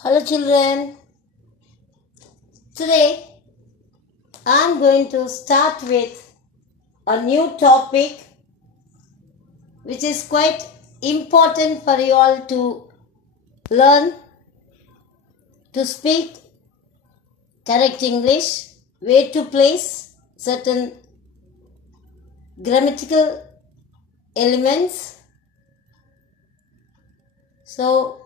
Hello children, today I am going to start with a new topic which is quite important for you all to learn, to speak correct English, where to place certain grammatical elements. So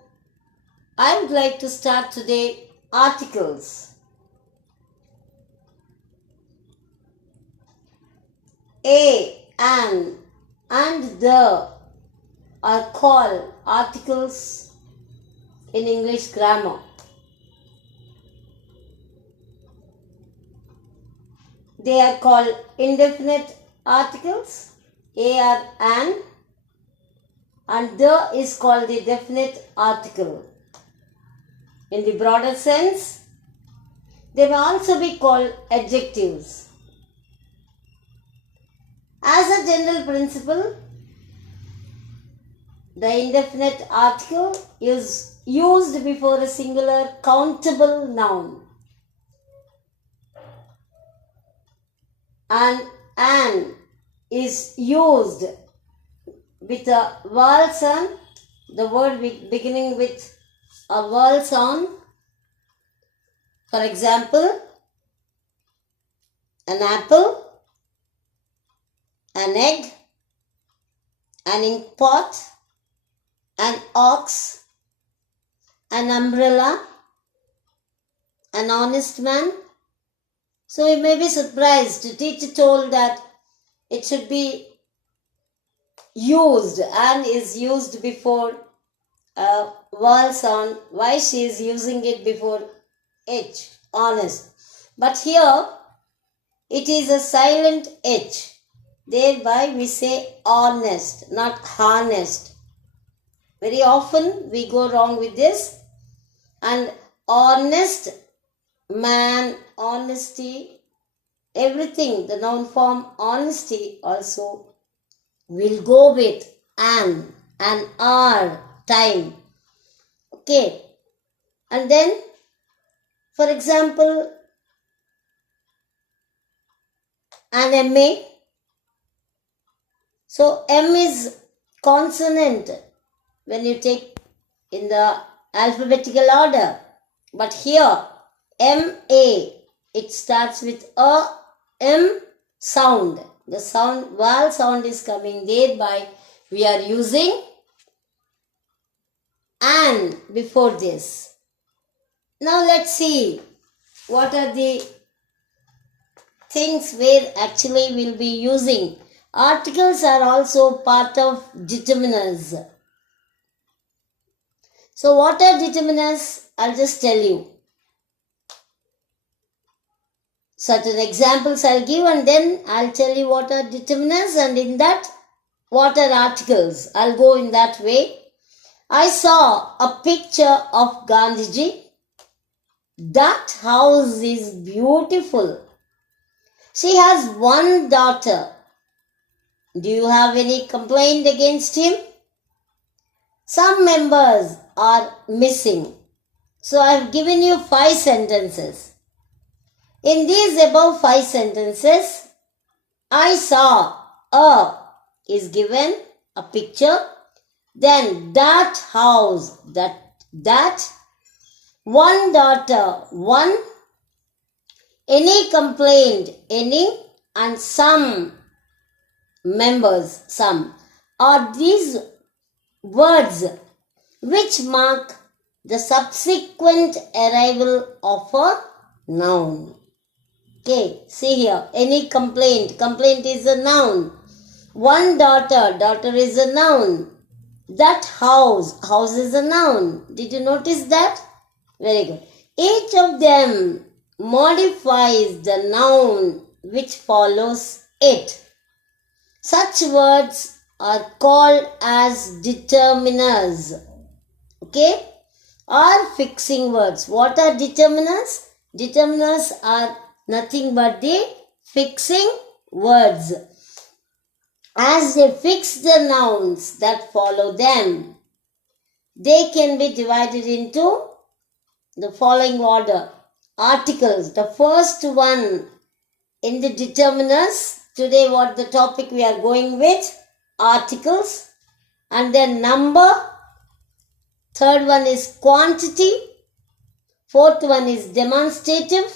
I would like to start today articles. A, an, and the are called articles in English grammar. They are called indefinite articles. A are an, and the is called the definite article. In the broader sense, they may also be called adjectives. As a general principle, the indefinite article is used before a singular countable noun. And an is used with a vowel sound, the word beginning with a vowel sound. For example, an apple, an egg, an ink pot, an ox, an umbrella, an honest man. So you may be surprised. The teacher told that it should be used and is used before a vowel sound. Why she is using it before H, honest. But here it is a silent H. Thereby we say honest, not harnessed. Very often we go wrong with this. And honest man, honesty, everything, the noun form honesty also will go with an R, time. Okay. And then, for example, an MA. So M is consonant when you take in the alphabetical order. But here, MA, it starts with a M sound. The sound, vowel sound is coming, thereby we are using an before this. Now let's see what are the things where actually we'll be using. Articles are also part of determiners. So what are determiners? I'll just tell you. Certain examples I'll give and then I'll tell you what are determiners, and in that what are articles. I'll go in that way. I saw a picture of Gandhiji. That house is beautiful. She has one daughter. Do you have any complaint against him? Some members are missing. So I have given you 5 sentences. In these above 5 sentences, I saw a is given, a picture. Then that house, that, one daughter, one, any complaint, any, and some members, some, are these words which mark the subsequent arrival of a noun. Okay, see here, any complaint, complaint is a noun. One daughter, daughter is a noun. That house, house is a noun. Did you notice that? Very good. Each of them modifies the noun which follows it. Such words are called as determiners. Okay? Or fixing words. What are determiners? Determiners are nothing but the fixing words. As they fix the nouns that follow them, they can be divided into the following order. Articles. The first one in the determiners. Today what the topic we are going with? Articles. And then number. Third one is quantity. Fourth one is demonstrative.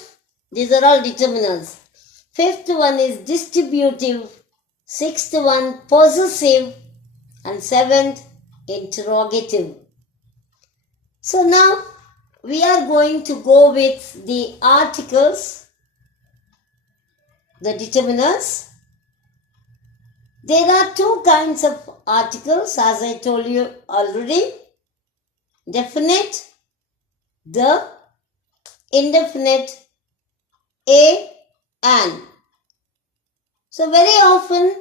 These are all determiners. Fifth one is distributive. Sixth one possessive. And seventh interrogative. So now we are going to go with the articles, the determiners. There are two kinds of articles, as I told you already. Definite, the, indefinite, a, an. So very often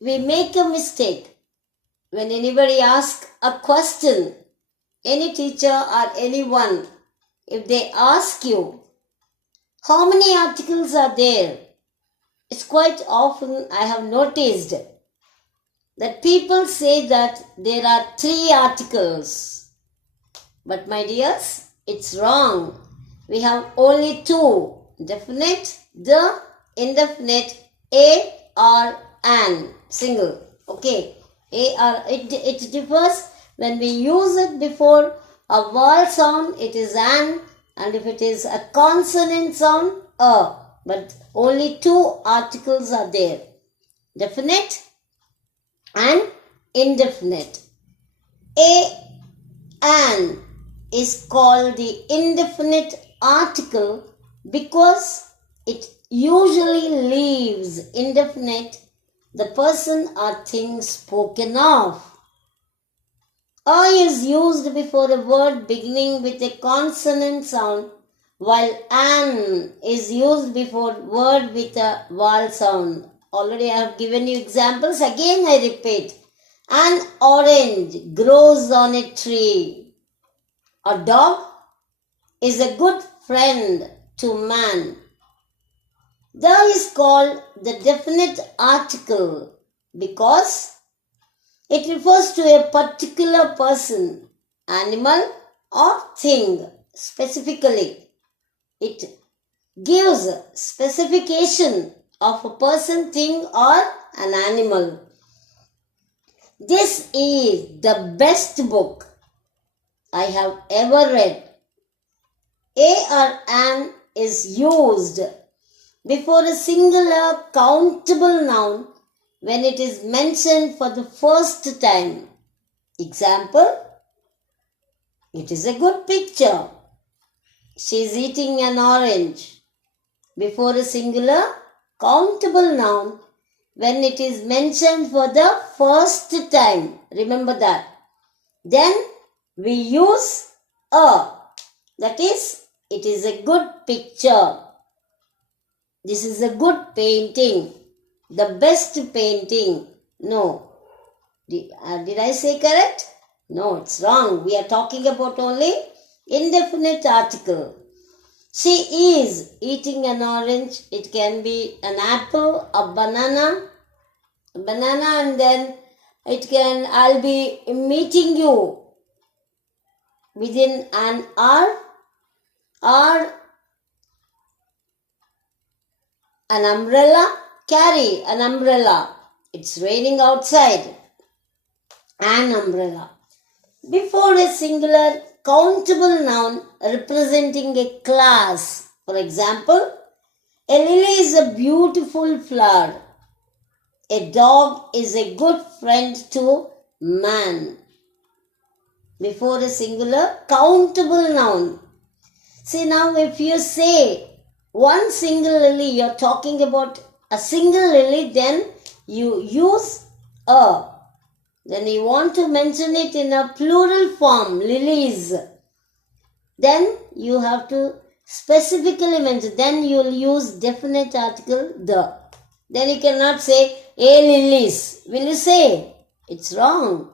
we make a mistake when anybody asks a question, any teacher or anyone, if they ask you, how many articles are there? It's quite often I have noticed that people say that there are 3 articles. But my dears, it's wrong. We have only 2. Definite, the, indefinite, a or an, single. Okay, a or it differs. When we use it before a vowel sound, it is an, and if it is a consonant sound, a. But only 2 articles are there. Definite and indefinite. An is called the indefinite article because it usually leaves indefinite the person or thing spoken of. A is used before a word beginning with a consonant sound, while an is used before word with a vowel sound. Already I have given you examples. Again I repeat. An orange grows on a tree. A dog is a good friend to man. The is called the definite article because it refers to a particular person, animal or thing specifically. It gives specification of a person, thing or an animal. This is the best book I have ever read. A or an is used before a singular countable noun when it is mentioned for the first time. Example, it is a good picture. She is eating an orange. Before a singular countable noun when it is mentioned for the first time. Remember that. Then we use a. That is, it is a good picture. This is a good painting. The best painting. No. Did I say correct? No, it's wrong. We are talking about only indefinite article. She is eating an orange. It can be an apple, a banana, and then I'll be meeting you within an hour, or an umbrella, carry an umbrella. It's raining outside. An umbrella. Before a singular countable noun representing a class. For example, a lily is a beautiful flower. A dog is a good friend to man. Before a singular countable noun. See now, if you say one single lily, you're talking about a single lily, then you use a. Then you want to mention it in a plural form, lilies. Then you have to specifically mention. Then you will use definite article, the. Then you cannot say a lilies. Will you say? It's wrong.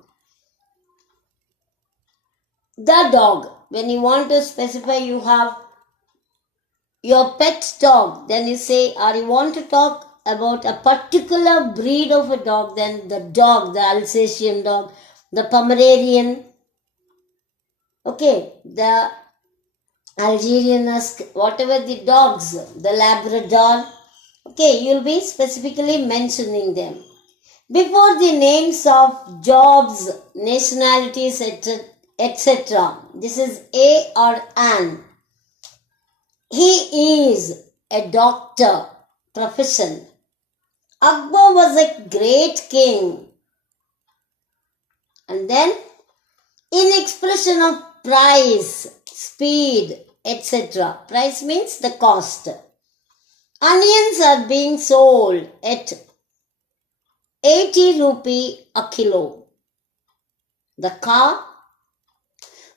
The dog. When you want to specify, you have your pet dog. Then you say, or you want to talk about a particular breed of a dog, then the dog, the Alsatian dog, the Pomeranian, okay, the Algerian Husk, whatever the dogs, the Labrador. Okay, you'll be specifically mentioning them. Before the names of jobs, nationalities, etc. This is a or an. He is a doctor, profession. Akbar was a great king. And then, in expression of price, speed, etc. Price means the cost. Onions are being sold at 80 rupee a kilo. The car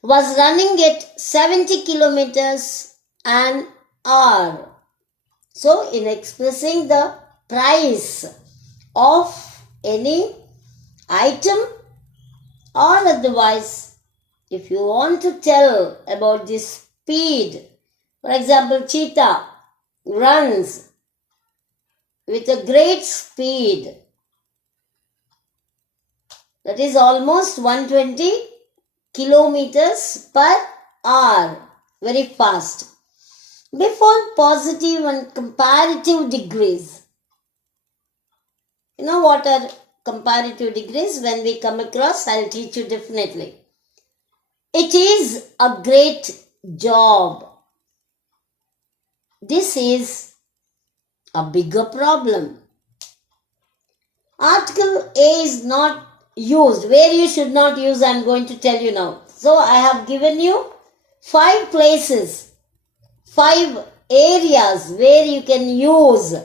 was running at 70 kilometers an hour. So, in expressing the price of any item or otherwise, if you want to tell about the speed, for example, cheetah runs with a great speed, that is almost 120 kilometers per hour, very fast. Before positive and comparative degrees. You know what are comparative degrees? When we come across, I'll teach you definitely. It is a great job. This is a bigger problem. Article A is not used. Where you should not use, I'm going to tell you now. So I have given you 5 places, 5 areas where you can use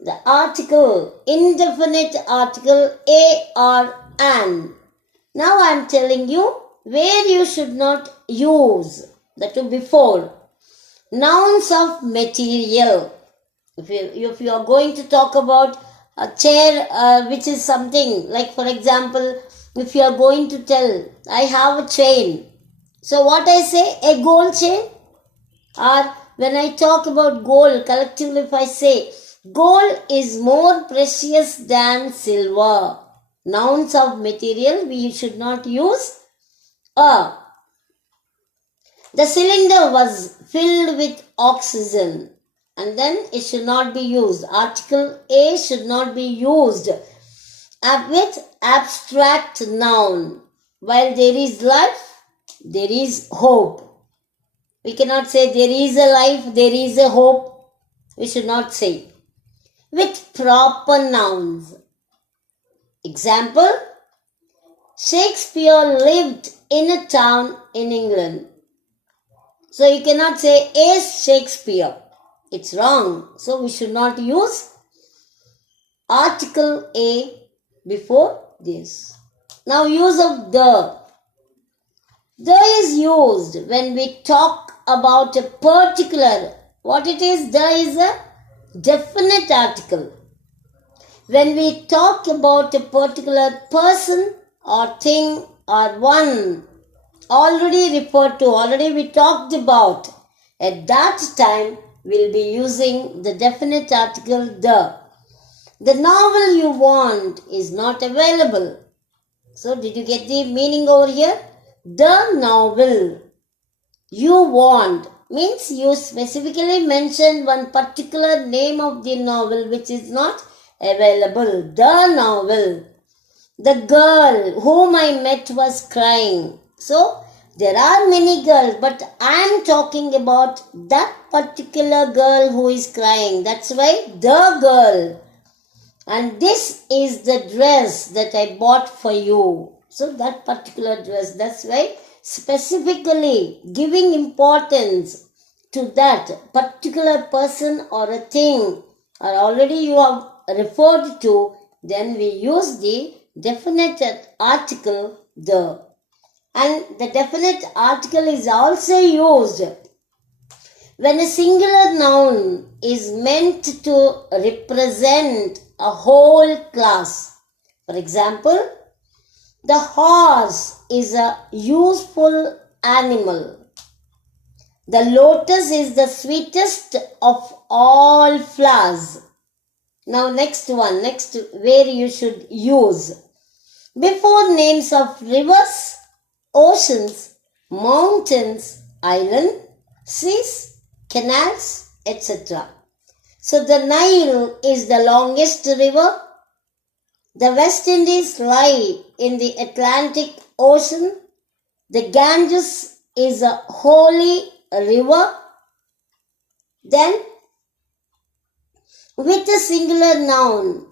the article, indefinite article a or an. Now I am telling you where you should not use, that will before. Nouns of material. If you are going to talk about a chair, which is something like, for example, if you are going to tell, I have a chain. So what I say, a gold chain? Or when I talk about gold, collectively if I say, gold is more precious than silver. Nouns of material, we should not use a. The cylinder was filled with oxygen, and then it should not be used. Article A should not be used with abstract noun. While there is life, there is hope. We cannot say there is a life, there is a hope. We should not say. With proper nouns. Example, Shakespeare lived in a town in England. So you cannot say a Shakespeare. It's wrong. So we should not use article A before this. Now use of the. The is used when we talk about a particular. What it is? The is a definite article. When we talk about a particular person or thing or one already referred to, already we talked about, at that time we'll be using the definite article the. The novel you want is not available. So did you get the meaning over here? The novel you want means you specifically mentioned one particular name of the novel which is not available. The novel. The girl whom I met was crying. So there are many girls, but I am talking about that particular girl who is crying. That's why the girl. And this is the dress that I bought for you. So that particular dress, that's why specifically giving importance to that particular person or a thing or already you have referred to, then we use the definite article the. And the definite article is also used when a singular noun is meant to represent a whole class. For example, the horse is a useful animal. The lotus is the sweetest of all flowers. Now next where you should use. Before names of rivers, oceans, mountains, island, seas, canals, etc. So the Nile is the longest river. The West Indies lie in the Atlantic Ocean. The Ganges is a holy river. Then, with a singular noun,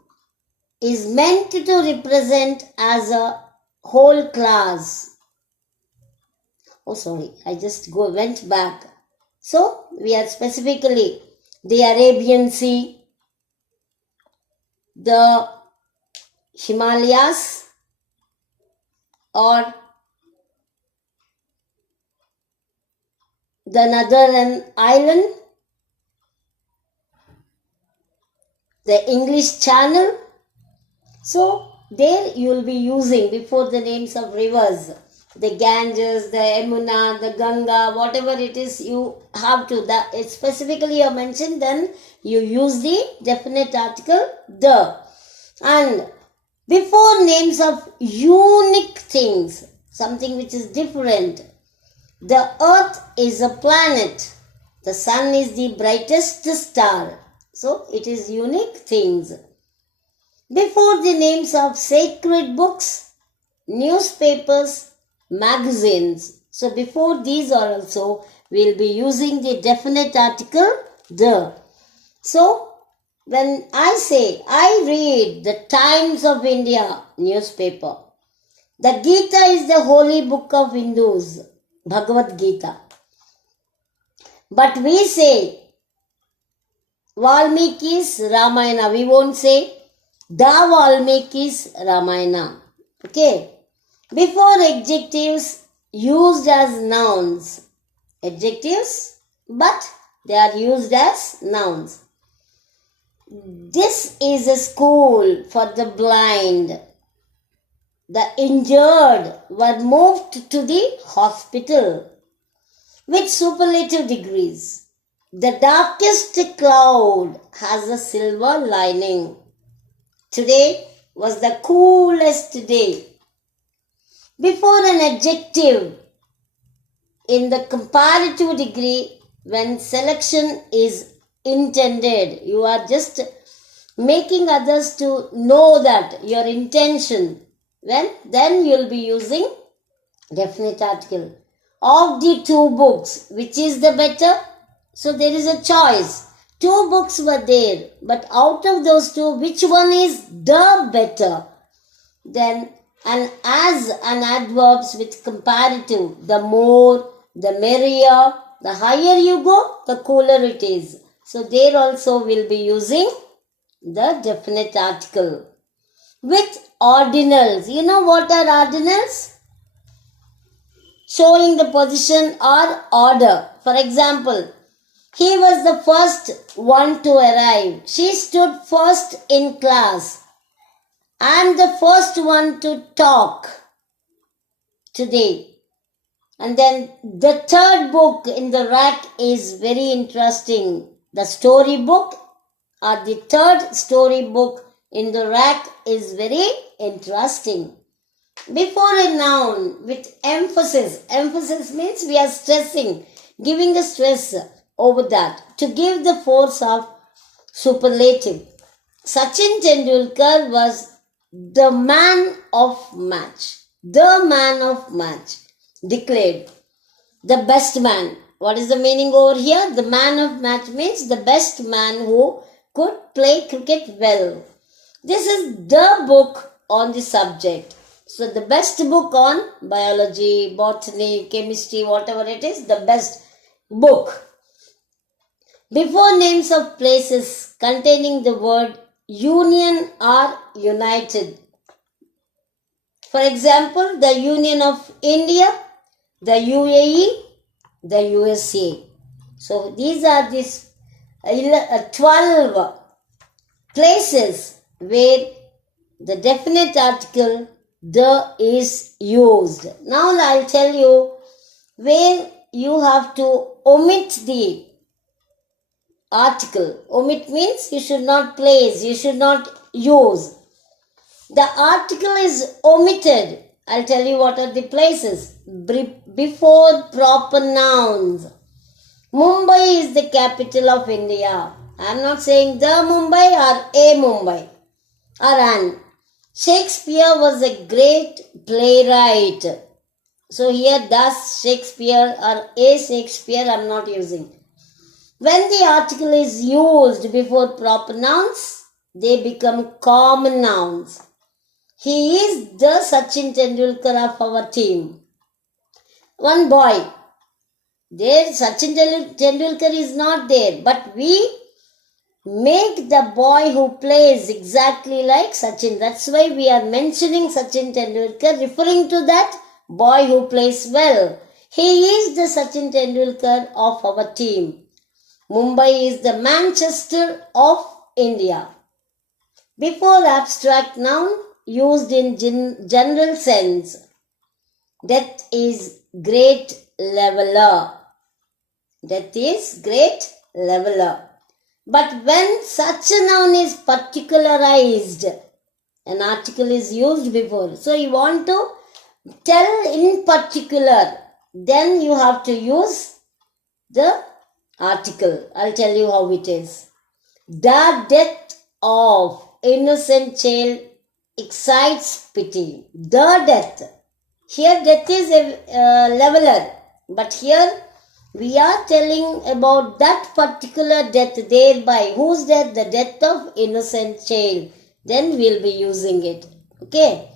is meant to represent as a whole class. Oh, sorry, I just went back. So, we are specifically the Arabian Sea, the Himalayas, or the Northern Island, the English Channel. So, there you will be using before the names of rivers, the Ganges, the Yamuna, the Ganga, whatever it is you have to, that it's specifically you mentioned, then you use the definite article the. And before names of unique things, something which is different, the earth is a planet, the sun is the brightest star. So it is unique things. Before the names of sacred books, newspapers, magazines. So before these are also, we will be using the definite article the. So when I say, I read the Times of India newspaper. The Gita is the holy book of Hindus, Bhagavad Gita. But we say Valmiki's Ramayana. We won't say the Valmiki's Ramayana. Okay. Before adjectives used as nouns. Adjectives, but they are used as nouns. This is a school for the blind. The injured were moved to the hospital with superlative degrees. The darkest cloud has a silver lining. Today was the coolest day. Before an adjective in the comparative degree, when selection is intended, you are just making others to know that your intention, then you will be using definite article. Of the two books, which is the better? So there is a choice. Two books were there, but out of those two, which one is the better? Then, and as an adverbs with comparative, the more, the merrier, the higher you go, the cooler it is. So there also we'll be using the definite article. With ordinals. You know what are ordinals? Showing the position or order. For example, he was the first one to arrive. She stood first in class. I am the first one to talk today. And then the third book in the rack is very interesting. The story book or the third story book in the rack is very interesting. Before a noun with emphasis. Emphasis means we are stressing, giving a stress over that to give the force of superlative. Sachin Tendulkar was the man of match. The man of match declared. The best man. What is the meaning over here? The man of match means the best man who could play cricket well. This is the book on the subject. So the best book on biology, botany, chemistry, whatever it is, the best book. Before names of places containing the word union or united. For example, the Union of India, the UAE, the USA. So these are these 12 places where the definite article the is used. Now I'll tell you where you have to omit the article. Omit means you should not place, you should not use. The article is omitted. I'll tell you what are the places. Before proper nouns. Mumbai is the capital of India. I am not saying the Mumbai or a Mumbai or an. Shakespeare was a great playwright. So here does Shakespeare or a Shakespeare I am not using. When the article is used before proper nouns, they become common nouns. He is the Sachin Tendulkar of our team. One boy. There Sachin Tendulkar is not there, but we make the boy who plays exactly like Sachin. That's why we are mentioning Sachin Tendulkar, referring to that boy who plays well. He is the Sachin Tendulkar of our team. Mumbai is the Manchester of India. Before abstract noun, used in general sense. Death is great leveler. Death is great leveler. But when such a noun is particularized, an article is used before. So you want to tell in particular, then you have to use the article. I'll tell you how it is. The death of innocent child excites pity. The death. Here death is a leveler. But here we are telling about that particular death thereby. Whose death? The death of innocent child. Then we'll be using it. Okay.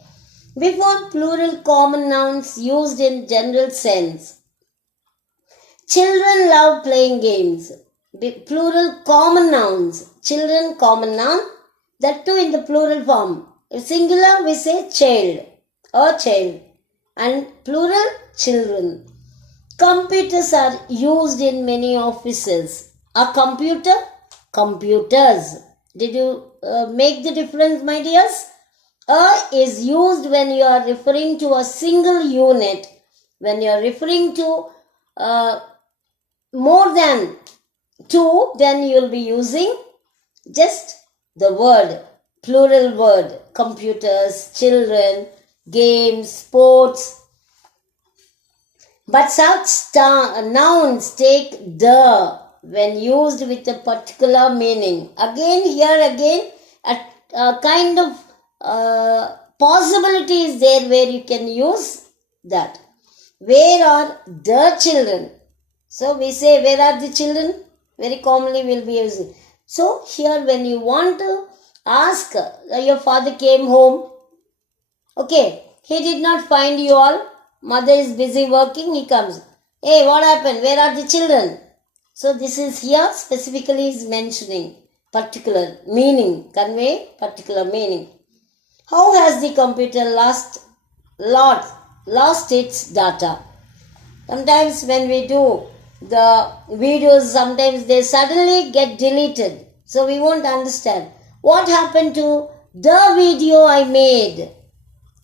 Before plural common nouns used in general sense. Children love playing games. Plural common nouns. Children common noun. That too in the plural form. If singular we say child. A child. And plural children. Computers are used in many offices. A computer? Computers. Did you make the difference, my dears? A is used when you are referring to a single unit. When you are referring to more than two, then you will be using just the word, plural word. Computers, children, games, sports. But such nouns take the when used with a particular meaning. Again, a kind of possibility is there where you can use that. Where are the children? So we say, where are the children? Very commonly we'll be using. So here when you want to ask, your father came home. Okay, he did not find you all. Mother is busy working, he comes. Hey, what happened? Where are the children? So this is here specifically is mentioning particular meaning, convey particular meaning. How has the computer lost its data? Sometimes when we do the videos, sometimes they suddenly get deleted. So we won't understand. What happened to the video I made?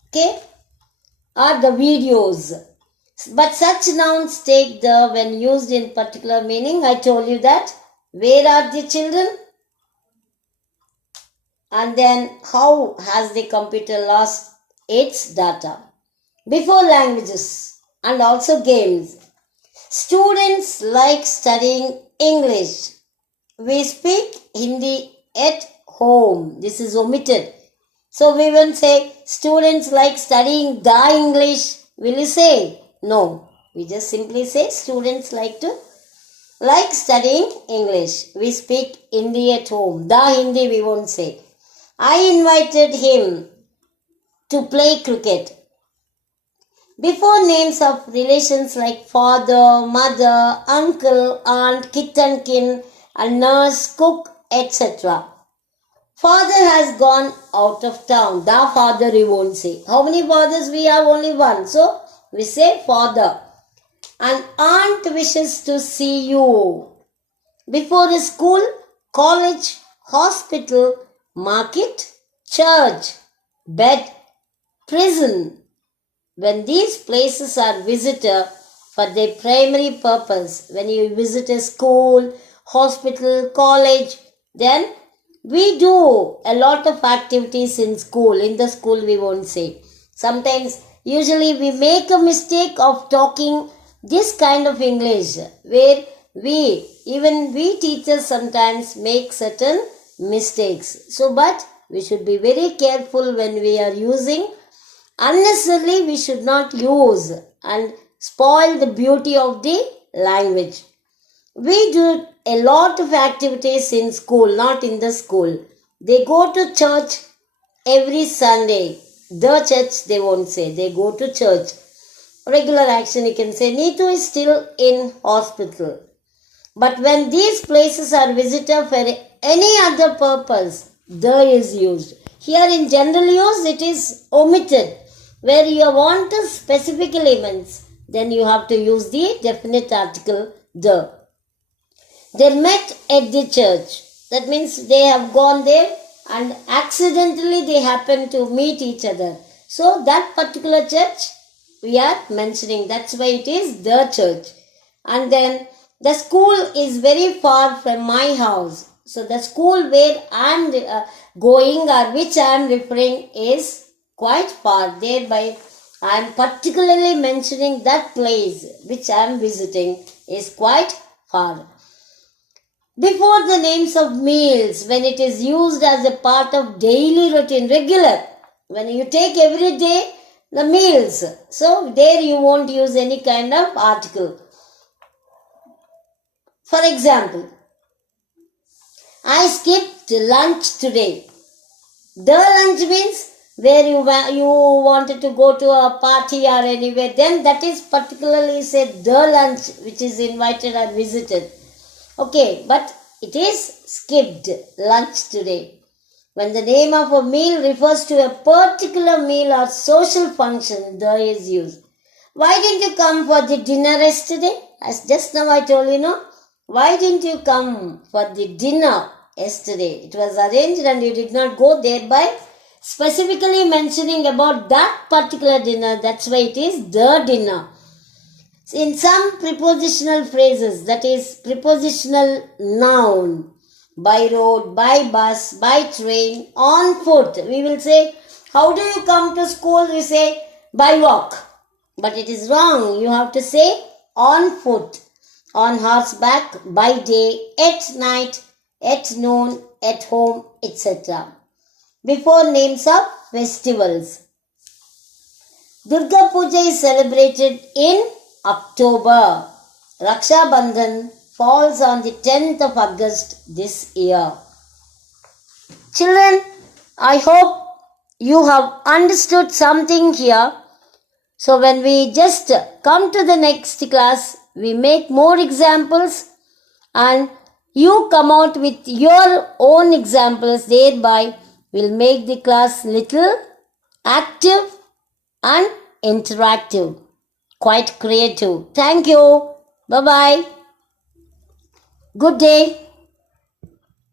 Okay? Or the videos. But such nouns take the when used in particular meaning. I told you that. Where are the children? And then how has the computer lost its data? Before languages and also games. Students like studying English. We speak Hindi at home. This is omitted. So we won't say students like studying the English. Will you say? No. We just simply say students like studying English. We speak Hindi at home. The Hindi we won't say. I invited him to play cricket. Before names of relations like father, mother, uncle, aunt, kith and kin, a nurse, cook, etc. Father has gone out of town. The father we won't say. How many fathers we have? Only one. So we say father. And aunt wishes to see you. Before a school, college, hospital, market, church, bed, prison. When these places are visited for their primary purpose, when you visit a school, hospital, college, then we do a lot of activities in school. In the school we won't say. Sometimes, usually we make a mistake of talking this kind of English where even we teachers sometimes make certain mistakes. So, but we should be very careful when we are using. Unnecessarily, we should not use and spoil the beauty of the language. We do a lot of activities in school, not in the school. They go to church every Sunday. The church, they won't say. They go to church. Regular action, you can say. Neetu is still in hospital. But when these places are visited for any other purpose, the is used. Here in general use, it is omitted. Where you want to specifically means, then you have to use the definite article, the. They met at the church. That means they have gone there and accidentally they happen to meet each other. So that particular church we are mentioning. That's why it is the church. And then the school is very far from my house. So the school where I am going or which I am referring is quite far. Thereby I am particularly mentioning that place which I am visiting is quite far. Before the names of meals, when it is used as a part of daily routine, regular, when you take every day the meals, so there you won't use any kind of article. For example, I skipped lunch today. The lunch means where you wanted to go to a party or anywhere, then that is particularly said the lunch which is invited or visited. Okay, but it is skipped lunch today. When the name of a meal refers to a particular meal or social function, the is used. Why didn't you come for the dinner yesterday? As just now I told you, no? Why didn't you come for the dinner yesterday? It was arranged and you did not go, thereby specifically mentioning about that particular dinner. That's why it is the dinner. In some prepositional phrases, that is prepositional noun, by road, by bus, by train, on foot, we will say, how do you come to school? We say, by walk. But it is wrong. You have to say, on foot, on horseback, by day, at night, at noon, at home, etc. Before names of festivals. Durga Puja is celebrated in October. Raksha Bandhan falls on the 10th of August this year. Children, I hope you have understood something here. So when we just come to the next class, we make more examples and you come out with your own examples. Thereby will make the class little active and interactive. Quite creative. Thank you. Bye-bye. Good day.